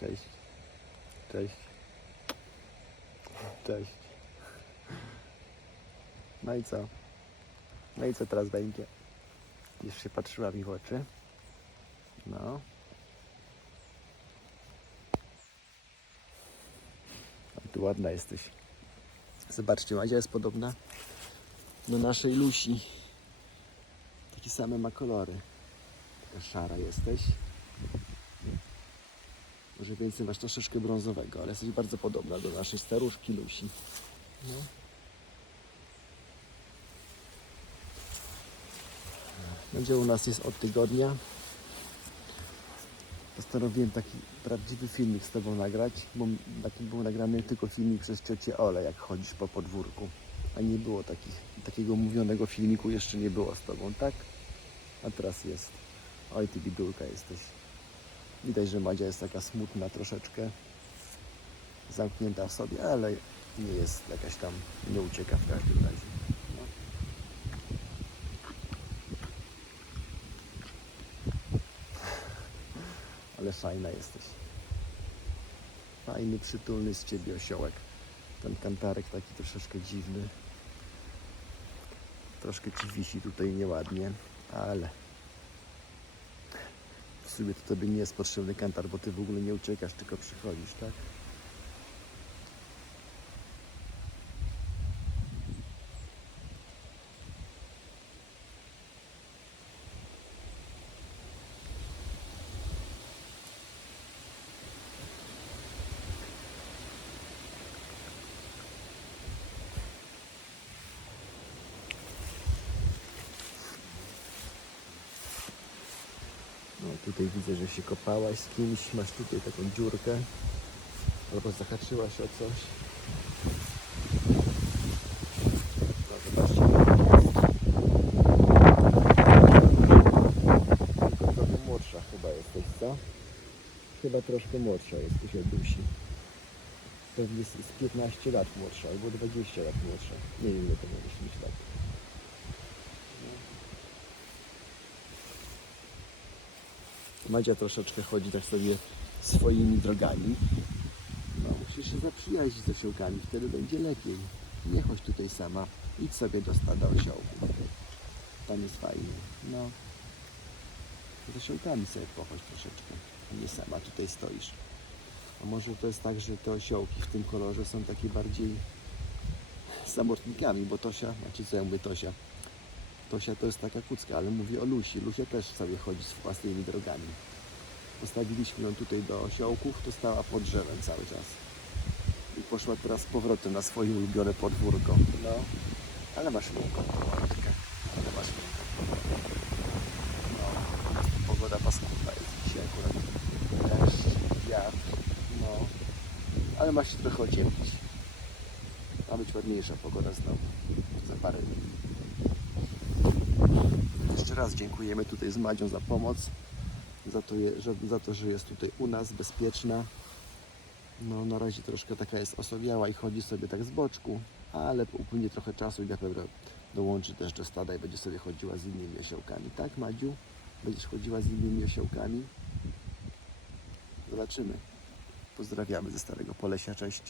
Cześć. Cześć. Cześć. No i co? No i co teraz będzie? Już się patrzyła mi w oczy. No. A ty ładna jesteś. Zobaczcie, Madzia jest podobna do naszej Lusi. Takie same ma kolory. Taka szara jesteś. Może więcej masz troszeczkę brązowego, ale jesteś bardzo podobna do naszej staruszki Lusi. No. Będzie u nas jest od tygodnia. Postanowiłem taki prawdziwy filmik z Tobą nagrać, bo taki był nagrany tylko filmik przez ciocię Ole, jak chodzisz po podwórku. A nie było takich, takiego mówionego filmiku, jeszcze nie było z Tobą, tak? A teraz jest. Oj, Ty bidulka jesteś. Widać, że Madzia jest taka smutna troszeczkę. Zamknięta w sobie, ale nie jest jakaś tam, nie ucieka w każdym razie. Ale fajna jesteś. Fajny, przytulny z ciebie osiołek. Ten kantarek taki troszeczkę dziwny. Troszkę ci wisi tutaj nieładnie, ale w sumie to tobie nie jest potrzebny kantar, bo ty w ogóle nie uciekasz, tylko przychodzisz, tak? Tutaj widzę, że się kopałaś z kimś, masz tutaj taką dziurkę. Albo zahaczyłaś o coś. Młodsza chyba jesteś, co? Chyba troszkę młodsza jesteś od Dusi. Pewnie z 15 lat młodsza, albo 20 lat młodsza. Nie wiem, ile to możesz mieć lat. Madzia troszeczkę chodzi tak sobie swoimi drogami. No, musisz się zaprzyjaźnić z osiołkami, wtedy będzie lepiej. Nie chodź tutaj sama, idź sobie do stada osiołków. Tam jest fajnie. No. Z osiołkami sobie pochodź troszeczkę, nie sama tutaj stoisz. A może to jest tak, że te osiołki w tym kolorze są takie bardziej samotnikami, bo Tosia, znaczy co ja mówię Tosia, Tosia to jest taka kucka, ale mówię o Lusi. Lusia też sobie chodzi z własnymi drogami. Postawiliśmy ją tutaj do osiołków, to stała pod drzewem cały czas. I poszła teraz z powrotem na swoje ulubione podwórko. No, ale masz miękką matkę. Ale masz miękką. No, pogoda paskudna jest dzisiaj akurat. Deszcz, wiatr, no. Ale masz się trochę ociemnić. Ma być ładniejsza pogoda znowu. Za parę dni. Raz dziękujemy tutaj z Madzią za pomoc, za to, że, za to, że jest tutaj u nas bezpieczna. No na razie troszkę taka jest osobiała i chodzi sobie tak z boczku, ale upłynie trochę czasu i na pewno dołączy też do stada i będzie sobie chodziła z innymi osiołkami. Tak Madziu? Będziesz chodziła z innymi osiołkami? Zobaczymy. Pozdrawiamy ze Starego Polesia, cześć.